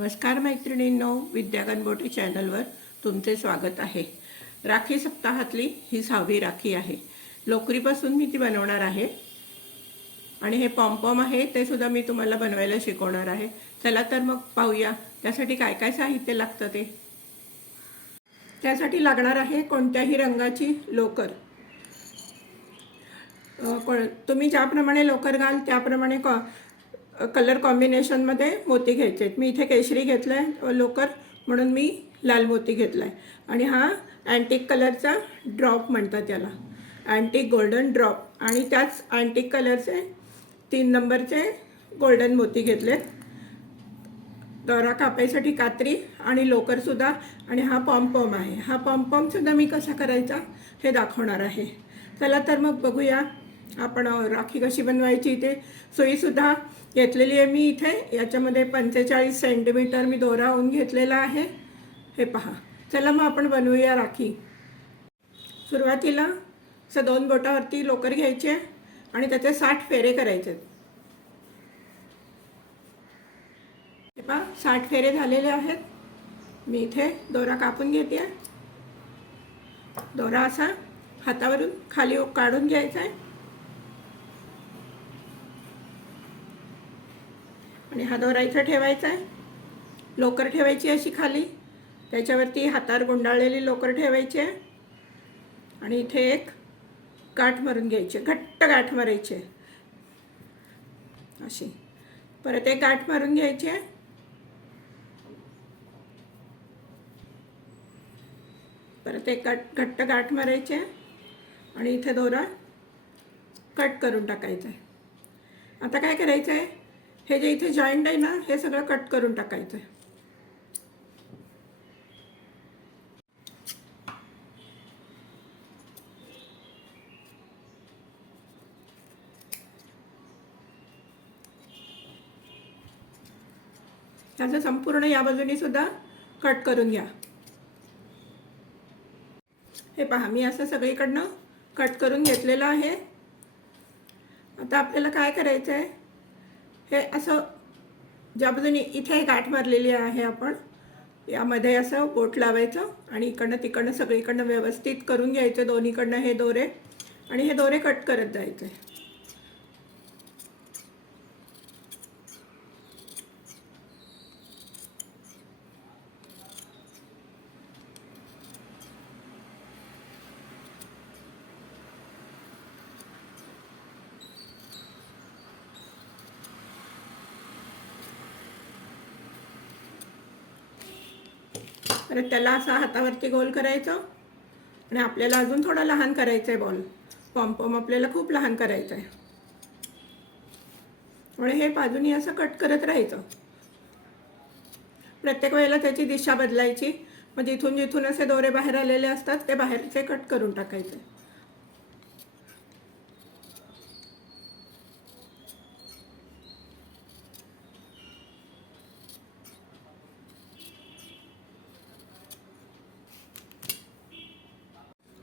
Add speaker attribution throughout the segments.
Speaker 1: नमस्कार मैत्रिणींनो विद्या गणबोटे चॅनलवर तुमचे स्वागत आहे. राखी सप्ताहातली ही सहावी राखी आहे. लोकरीपासून मी ती बनवणार आहे. आणि हे पॉम्पॉम आहे ते सुद्धा मी तुम्हाला बनवायला शिकवणार आहे. चला तर मग पाहूया त्यासाठी काय काय साहित्य लागतं ते? त्यासाठी लागणार आहे कोणत्याही रंगाची लोकर. तुम्ही ज्याप्रमाणे लोकर घाल त्याप्रमाणे कॉ कलर कॉम्बिनेशनमध्ये मोती घ्यायचे आहेत. मी इथे केशरी घेतलं आहे लोकर म्हणून मी लाल मोती घेतला आहे आणि हा अँटिक कलरचा ड्रॉप म्हणतात त्याला अँटिक गोल्डन ड्रॉप आणि त्याच अँटिक कलरचे तीन नंबरचे गोल्डन मोती घेतले दोरा कापायसाठी कात्री आणि लोकरसुद्धा आणि हा पॉम्पॉम आहे. हा पॉम्पॉमसुद्धा मी कसा करायचा हे दाखवणार आहे. चला तर मग बघूया. आपण राखी कशी बनवायची ते सोयीसुद्धा घेतलेली आहे मी इथे. याच्यामध्ये पंचेचाळीस सेंटीमीटर मी दोरावून घेतलेला आहे. हे पहा. चला मग आपण बनवूया राखी. सुरुवातीला असं दोन बोटावरती लोकर घ्यायची आहे आणि त्याचे साठ फेरे करायचे. आहेत हे पहा साठ फेरे झालेले आहेत. मी इथे दोरा कापून घेते. दोरा असा हातावरून खाली काढून घ्यायचा आहे. आणि हा दोरा इथं ठेवायचा आहे. लोकर ठेवायची अशी खाली. त्याच्यावरती हातावर गुंडाळलेली लोकर ठेवायची आहे. आणि इथे एक गाठ मारून घ्यायची घट्ट गाठ मारायची आहे. अशी. परत एक गाठ मारून घ्यायची आहे. परत एक गट घट्ट गाठ मारायची आहे. आणि इथे दोरा कट करून टाकायचा आहे. आता काय करायचं आहे? हे जे इथे जॉईंट आहे ना हे सगळं कट करून टाकायचं आहे त्याचं संपूर्ण या बाजूनी सुद्धा कट करून घ्या. हे पहा मी असं सगळीकडनं कट करून घेतलेलं आहे. आता आपल्याला काय करायचं आहे हे असं ज्या बाजूने इथे गाठ मारलेली आहे आपण. यामध्ये असं बोट लावायचं आणि इकडनं तिकडनं सगळीकडनं व्यवस्थित करून घ्यायचं दोन्हीकडनं हे दोरे आणि हे दोरे कट करत जायचे. परत त्याला असा हातावरती गोल करायचं आणि आपल्याला अजून थोडा लहान करायचं आहे बॉल पॉम्पॉम आपल्याला खूप लहान करायचं आहे त्यामुळे हे बाजूनी असं कट करत राहायचं. प्रत्येक वेळेला त्याची दिशा बदलायची. म्हणजे मग जिथून जिथून असे दोरे बाहेर आलेले असतात ते बाहेरचे कट करून टाकायचे.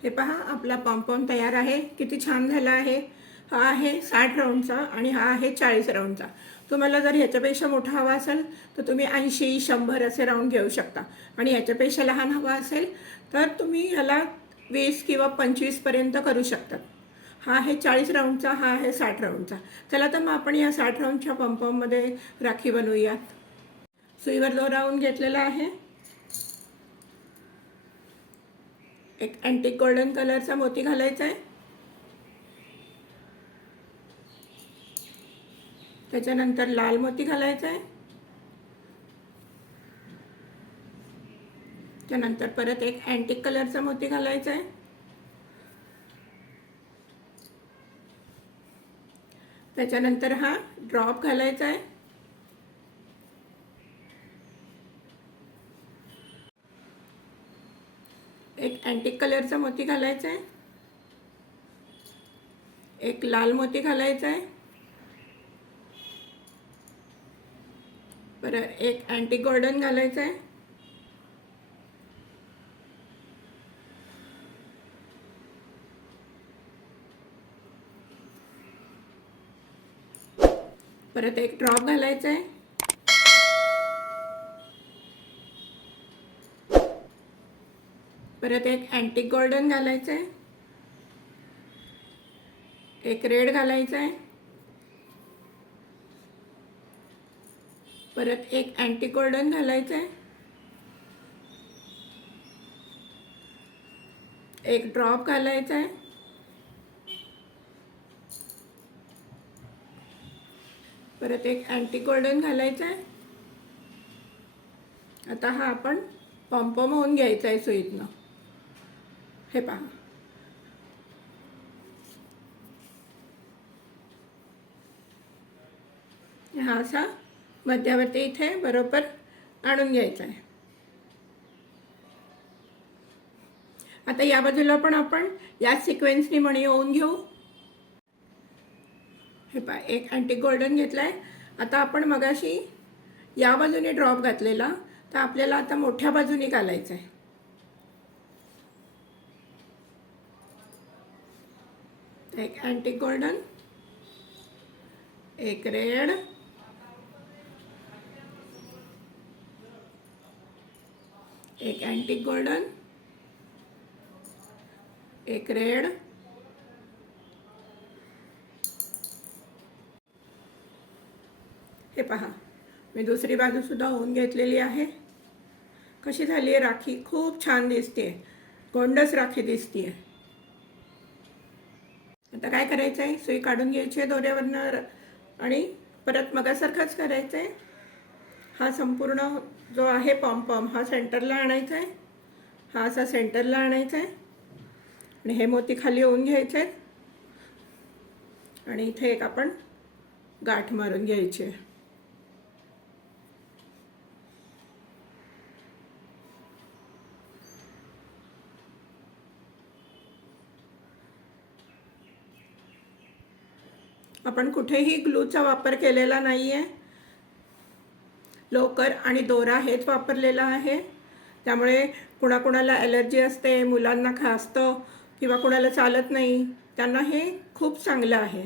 Speaker 1: हे पहा आपला पॉम्पॉम तयार आहे. किती छान झाला आहे. हा आहे साठ राऊंडचा आणि हा आहे चाळीस राऊंडचा तुम्हाला जर ह्याच्यापेक्षा मोठा हवा असेल तर तुम्ही ऐंशी शंभर असे राऊंड घेऊ शकता. आणि ह्याच्यापेक्षा लहान हवा असेल तर तुम्ही ह्याला वीस किंवा पंचवीसपर्यंत करू शकतात हा आहे चाळीस राऊंडचा हा आहे साठ राऊंडचा चला तर मग आपण या साठ राऊंडच्या पंपमध्ये राखी बनवूयात. सुईवर जो राऊंड घेतलेला आहे. एक अँटिक गोल्डन कलरचा मोती घालायचा आहे त्याच्यानंतर लाल मोती घालायचा आहे त्यानंतर परत एक अँटिक कलरचा मोती घालायचा आहे त्याच्यानंतर हा ड्रॉप घालायचा आहे एक अँटिक कलरचा मोती घालायचा आहे. एक लाल मोती घालायचा आहे. परत एक अँटिक गोल्डन घालायचा आहे. परत एक ड्रॉप घालायचा आहे. परत एक अँटिक गोल्डन घालायचं आहे एक रेड घालायचं आहे परत एक अँटिक गोल्डन घालायचं आहे एक ड्रॉप घालायचा आहे परत एक अँटी गोल्डन घालायचं आहे आता हा आपण पॉम्पॉम होऊन घ्यायचा आहे सुईतनं. हे पहा. हा असा मध्यावरती इथे बरोबर आणून घ्यायचा आहे आता या बाजूला पण आपण याच सिक्वेन्सनी मणी येऊन घेऊ. हे पहा एक अँटी गोल्डन घेतला आहे आता आपण मगाशी या बाजूने ड्रॉप घातलेला तर आपल्याला आता मोठ्या बाजूने घालायचं आहे एक एंटी गोल्डन एक रेड एक एंटी गोल्डन एक रेड हे पहा, मी दुसरी बाजूसुद्धा होऊन घेतलेली आहे. राखी? खूप छान दिसते गोंडस राखी दिसते आता काय करायचं आहे सुई काढून घ्यायची आहे दोऱ्यावरनं र- आणि परत मगासारखंच करायचं आहे हा संपूर्ण जो आहे पॉम्पॉम हा सेंटरला आणायचा आहे हा असा सेंटरला आणायचा आहे आणि हे मोती खाली येऊन घ्यायचे आहेत आणि इथे एक आपण गाठ मारून घ्यायची आहे. आपण कुठेही ग्लूचा वापर केलेला नाही आहे लोकर आणि दोरा हेच वापरलेला आहे. त्यामुळे कुणाकुणाला ॲलर्जी असते मुलांना खासतं किंवा कुणाला चालत नाही त्यांना हे खूप चांगलं आहे.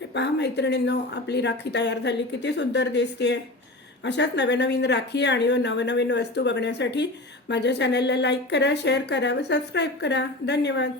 Speaker 1: हे पहा मैत्रिणींनो आपली राखी तयार झाली. किती सुंदर दिसते अशाच नवनवीन राखी आणि नवनवीन वस्तू बघण्यासाठी माझ्या चॅनलला लाईक करा शेअर करा व सबस्क्राईब करा. धन्यवाद.